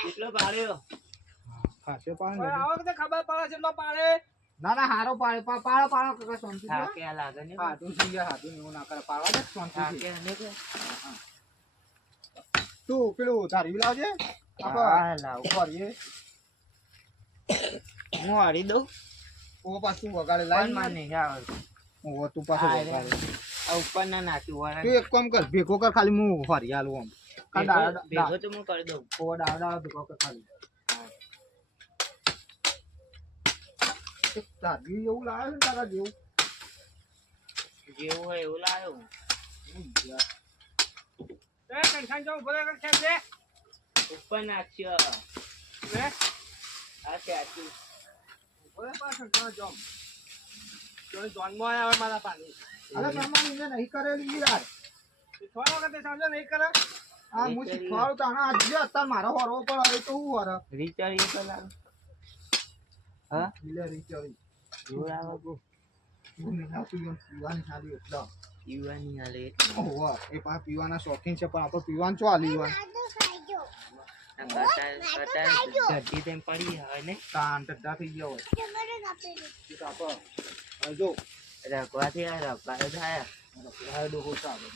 કેટલો પાડ્યો ખાસે પાડે હવે આવો કે ખબર પડે છે એટલો પાડે ના ના હારો પાડે પાડો પાડો કાકા શાંતિ હા કે લાગે ને હા તું થઈ ગયા હાથું એવું ના કરે પાડવા દે શાંતિ હા કે ને કે તું પેલું ધારી લાવજે હા લાવ ફરીએ હું હારી દઉં ઓ પાછું વગાડે પણ લાઈન મને નહીં આવડતું ઓ તું પાછું હા, વગાડે આ ઉપર ના નાખ્યું તું એક કામ કર ભેગો કર ખાલી હું ફરી આલું આમ ભેગો તો હું કરી દઉં ઓ દાડા ભેગો કર ખાલી ધારી એવું લાવે છે ને તારા જેવું જેવું હોય એવું લાવ્યો એ કંઠાન જાવ ભલે કર ખેલ દે ઉપર નાખ્યો લે આ ચાચી ભલે પાછળ ના જાવ તો જોનમાં આવે મારા પાણી અરે તમારી મેં નહીં કરેલી યાર થોડા વખતે સમજો નહીં કરે આ હું શીખવાડું તો આના આજે અત્યારે મારો હરવો પણ હવે તો હું હર રીચાર્જ તો લાવ હા લે રીચરી જોર આવે બહુ હું ના પીવાની સારી એટલા પીવાની હાલે ઓહો એ પા પીવાના શોખીન છે પણ આપણે પીવાનું ચો આલી વાર ગड्डी તેમ પડી હવે ને કાન ટટ્ટા થઈ ગયા હોય તો આપણે જો રખવાથી આ રખવાડો થાય રખડાય ડોહો ચાલે